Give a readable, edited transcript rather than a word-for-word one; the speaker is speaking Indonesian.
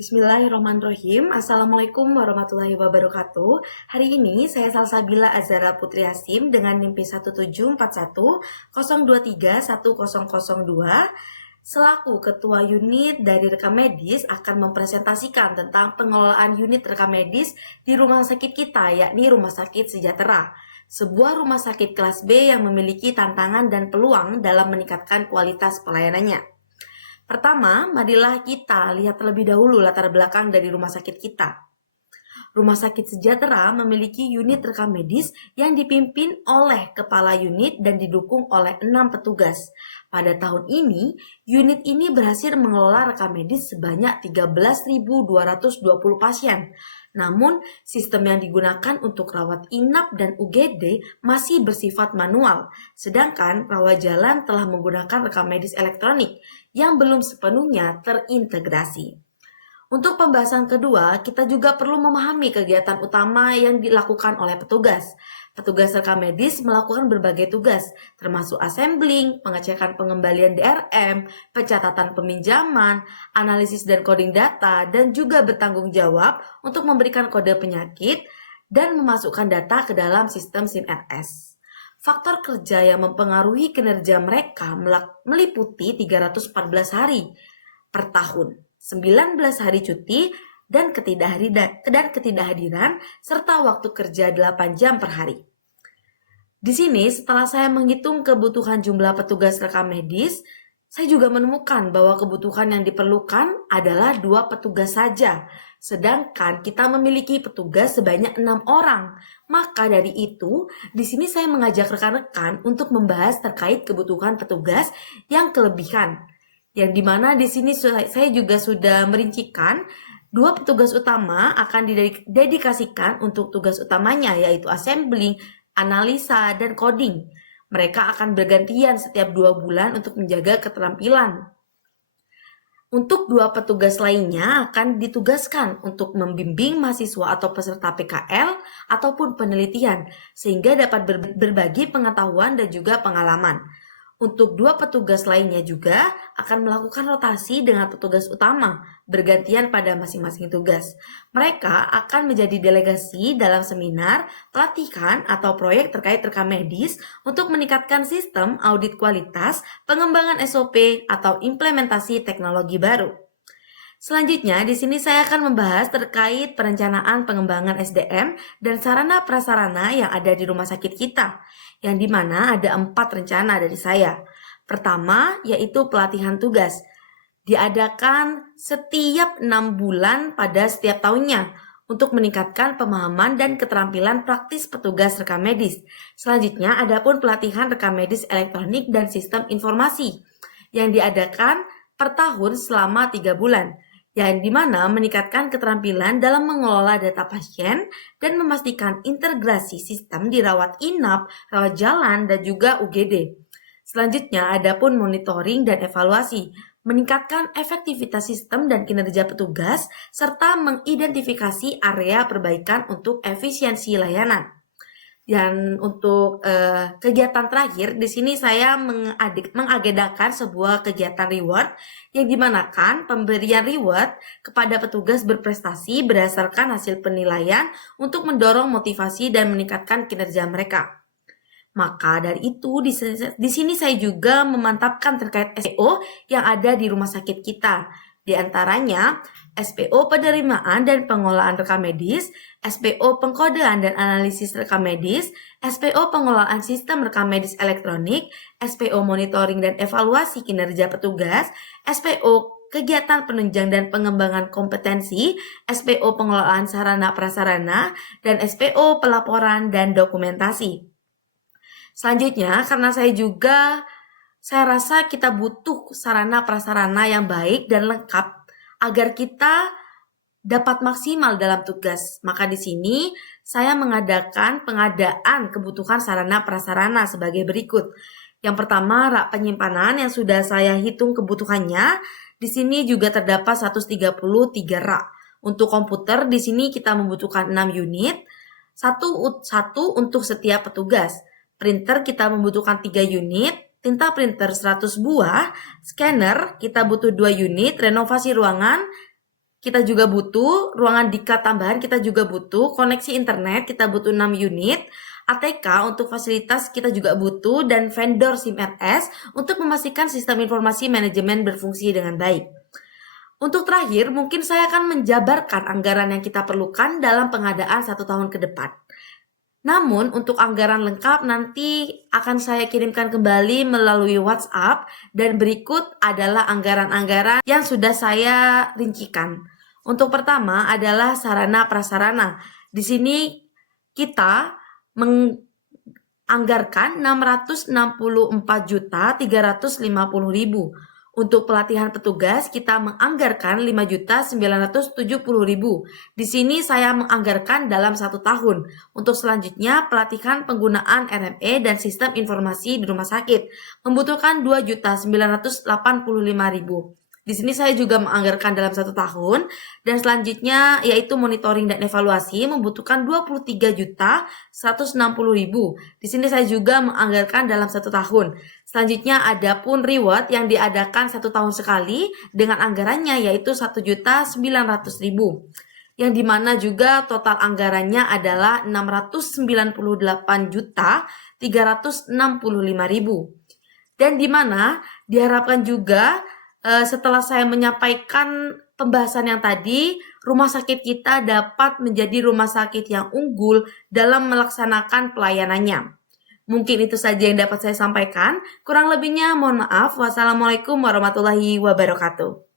Bismillahirrahmanirrahim. Assalamualaikum warahmatullahi wabarakatuh. Hari ini saya Salsabila Azara Putri Hasim dengan NIM P174102310002 selaku Ketua Unit dari Rekam Medis akan mempresentasikan tentang pengelolaan unit rekam medis di rumah sakit kita, yakni Rumah Sakit Sejahtera. Sebuah rumah sakit kelas B yang memiliki tantangan dan peluang dalam meningkatkan kualitas pelayanannya. Pertama, marilah kita lihat terlebih dahulu latar belakang dari rumah sakit kita. Rumah Sakit Sejahtera memiliki unit rekam medis yang dipimpin oleh kepala unit dan didukung oleh 6 petugas. Pada tahun ini, unit ini berhasil mengelola rekam medis sebanyak 13.220 pasien. Namun, sistem yang digunakan untuk rawat inap dan UGD masih bersifat manual, sedangkan rawat jalan telah menggunakan rekam medis elektronik yang belum sepenuhnya terintegrasi. Untuk pembahasan kedua, kita juga perlu memahami kegiatan utama yang dilakukan oleh petugas. Petugas rekam medis melakukan berbagai tugas, termasuk assembling, pengecekan pengembalian DRM, pencatatan peminjaman, analisis dan coding data, dan juga bertanggung jawab untuk memberikan kode penyakit dan memasukkan data ke dalam sistem SIM-RS. Faktor kerja yang mempengaruhi kinerja mereka meliputi 314 hari per tahun, 19 hari cuti, dan ketidakhadiran, serta waktu kerja 8 jam per hari. Di sini, setelah saya menghitung kebutuhan jumlah petugas rekam medis, saya juga menemukan bahwa kebutuhan yang diperlukan adalah 2 petugas saja, sedangkan kita memiliki petugas sebanyak 6 orang. Maka dari itu, di sini saya mengajak rekan-rekan untuk membahas terkait kebutuhan petugas yang kelebihan. Yang dimana di sini saya juga sudah merincikan 2 petugas utama akan didedikasikan untuk tugas utamanya, yaitu assembling, analisa, dan coding. Mereka akan bergantian setiap 2 bulan untuk menjaga keterampilan. Untuk 2 petugas lainnya akan ditugaskan untuk membimbing mahasiswa atau peserta PKL ataupun penelitian, sehingga dapat berbagi pengetahuan dan juga pengalaman. Untuk 2 petugas lainnya juga akan melakukan rotasi dengan petugas utama, bergantian pada masing-masing tugas. Mereka akan menjadi delegasi dalam seminar, pelatihan, atau proyek terkait rekam medis untuk meningkatkan sistem audit kualitas, pengembangan SOP, atau implementasi teknologi baru. Selanjutnya, di sini saya akan membahas terkait perencanaan pengembangan SDM dan sarana prasarana yang ada di rumah sakit kita, yang dimana ada 4 rencana dari saya. Pertama, yaitu pelatihan tugas. Diadakan setiap 6 bulan pada setiap tahunnya untuk meningkatkan pemahaman dan keterampilan praktis petugas rekam medis. Selanjutnya, ada pun pelatihan rekam medis elektronik dan sistem informasi yang diadakan per tahun selama 3 bulan. Yang dimana meningkatkan keterampilan dalam mengelola data pasien dan memastikan integrasi sistem di rawat inap, rawat jalan, dan juga UGD. Selanjutnya ada pun monitoring dan evaluasi, meningkatkan efektivitas sistem dan kinerja petugas, serta mengidentifikasi area perbaikan untuk efisiensi layanan. Dan untuk kegiatan terakhir, di sini saya mengagendakan sebuah kegiatan reward yang dimanakan pemberian reward kepada petugas berprestasi berdasarkan hasil penilaian untuk mendorong motivasi dan meningkatkan kinerja mereka. Maka dari itu, di sini saya juga memantapkan terkait SPO yang ada di rumah sakit kita. Di antaranya, SPO penerimaan dan pengolahan rekam medis, SPO pengkodean dan analisis rekam medis, SPO pengelolaan sistem rekam medis elektronik, SPO monitoring dan evaluasi kinerja petugas, SPO kegiatan penunjang dan pengembangan kompetensi, SPO pengelolaan sarana prasarana, dan SPO pelaporan dan dokumentasi. Selanjutnya, karena saya rasa kita butuh sarana prasarana yang baik dan lengkap agar kita dapat maksimal dalam tugas. Maka di sini saya mengadakan pengadaan kebutuhan sarana prasarana sebagai berikut. Yang pertama, rak penyimpanan yang sudah saya hitung kebutuhannya. Di sini juga terdapat 133 rak. Untuk komputer di sini kita membutuhkan 6 unit, satu untuk setiap petugas. Printer kita membutuhkan 3 unit, tinta printer 100 buah, scanner kita butuh 2 unit, renovasi ruangan kita juga butuh ruangan dikat tambahan, kita juga butuh koneksi internet, kita butuh 6 unit, ATK untuk fasilitas kita juga butuh, dan vendor SIM RS untuk memastikan sistem informasi manajemen berfungsi dengan baik. Untuk terakhir, mungkin saya akan menjabarkan anggaran yang kita perlukan dalam pengadaan 1 tahun ke depan. Namun, untuk anggaran lengkap nanti akan saya kirimkan kembali melalui WhatsApp, dan berikut adalah anggaran-anggaran yang sudah saya rincikan. Untuk pertama adalah sarana prasarana. Di sini kita menganggarkan 664.350.000. Untuk pelatihan petugas, kita menganggarkan 5.970.000. Di sini saya menganggarkan dalam 1 tahun. Untuk selanjutnya, pelatihan penggunaan RME dan sistem informasi di rumah sakit membutuhkan 2.985.000. Di sini saya juga menganggarkan dalam 1 tahun. Dan selanjutnya yaitu monitoring dan evaluasi membutuhkan 23.160.000. Di sini saya juga menganggarkan dalam 1 tahun. Selanjutnya ada pun reward yang diadakan 1 tahun sekali dengan anggarannya yaitu 1.900.000. Yang dimana juga total anggarannya adalah 698.365.000. Dan dimana diharapkan juga setelah saya menyampaikan pembahasan yang tadi, rumah sakit kita dapat menjadi rumah sakit yang unggul dalam melaksanakan pelayanannya. Mungkin itu saja yang dapat saya sampaikan. Kurang lebihnya mohon maaf. Wassalamualaikum warahmatullahi wabarakatuh.